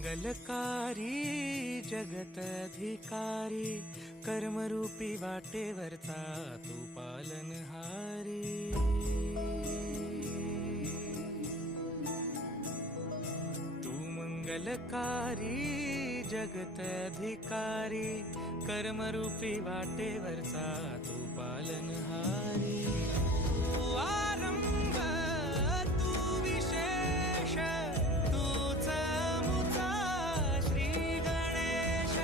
मंगलकारी जगत अधिकारी कर्मरूपी वाटेवरचा तू पालनहारी। तू मंगलकारी जगत अधिकारी कर्मरूपी वाटेवरचा तू पालनहारी। तू आरंभ तू विशेष तूच मुचा श्री गणेश।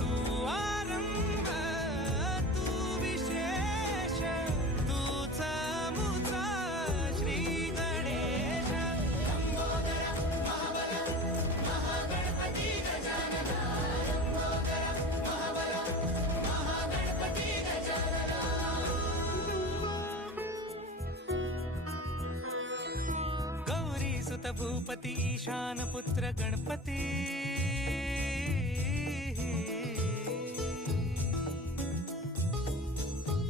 तू आरंभ तू विशेष तूच मुचा श्री गणेश। लंबोदर महाबल महागणपती गजानना। लंबोदर महाबल महागणपती गजानना। गौरी सुत भूपती ईशान पुत्र गणपती।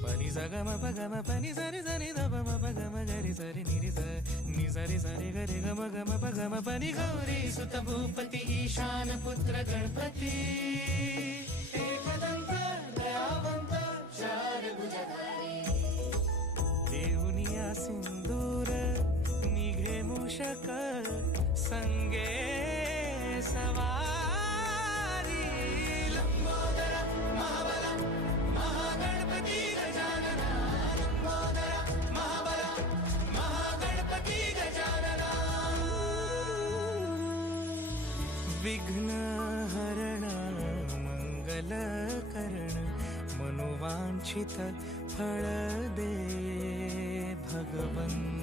पनी सगम पगम पनी सरि सरि ध म पगम गरि सरि नि नि सरि सरि गरि गम गम पगम पनी। गौरी सुत भूपती ईशान पुत्र गणपती। एकदंत दयावंत चार भुजधारी। देऊनिया सिंदूर निघे मूषक संगे सवारी। लंबोदर महाबल महागणपती गजानना। लंबोदर महाबल महागणपती गजानना। विघ्न हरण मंगल करण मनोवांछित फळ दे भगवंत।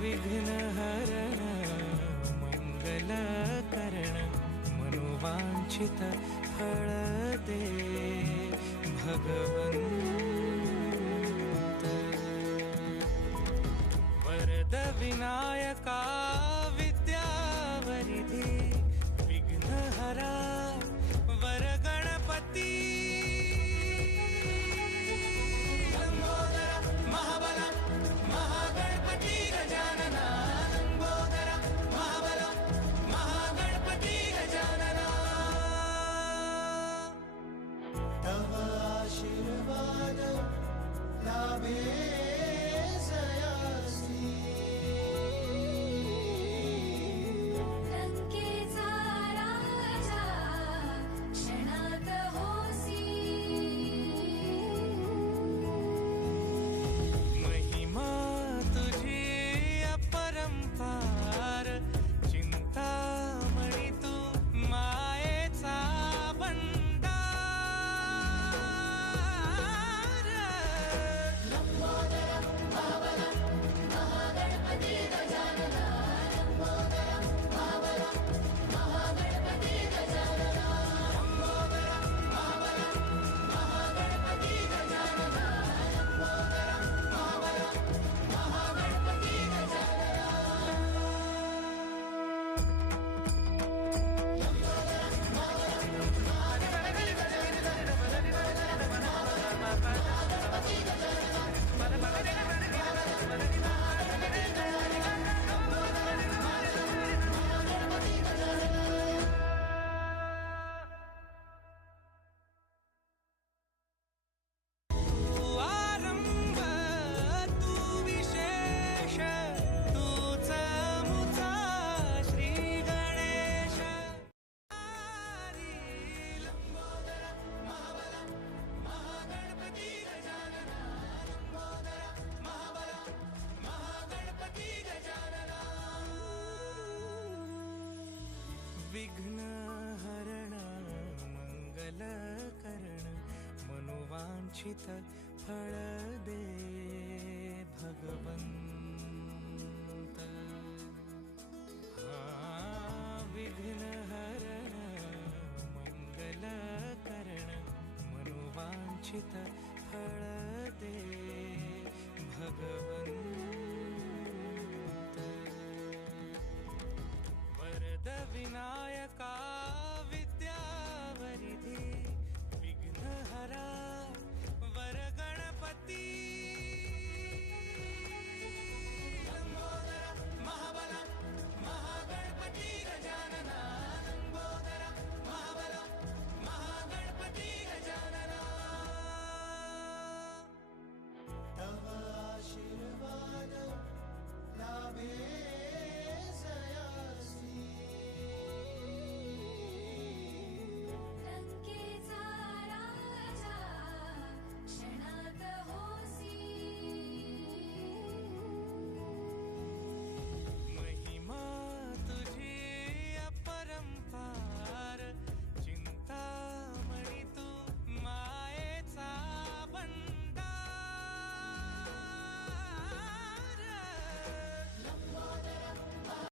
विघ्न हरण मंगल करण मनोवांछित फळ दे भगवंत। वरद विनायका विद्यावरिधी विघ्नहरा वर गणपती। लंबोदर महाबल महागणपती गजानना। लंबोदर महाबल महागणपती गजानना। तव आशीर्वाद लाभे जयासी। लंकेचा राजा क्षणात होसी। महिमा तुझी अपरंपार चिंतामणी तू मायेचा भंडार। लंबोदर महाबल महागणपती गजानना। लंबोदर महाबल महागणपती गजानना। लंबोदर महाबल महागणपती गजानना। लंबोदर महाबल महागणपती तू आरंभ तू विशेष तूच मुचा श्री गणेश। लंबोदर महाबल महागणपती गजानना। लंबोदर महाबल महागणपती गजानना। विघ्न हरण मंगल करण मनोवांछित फळ दे भगवंत। विघ्न हरण मंगल करण मनोवांछित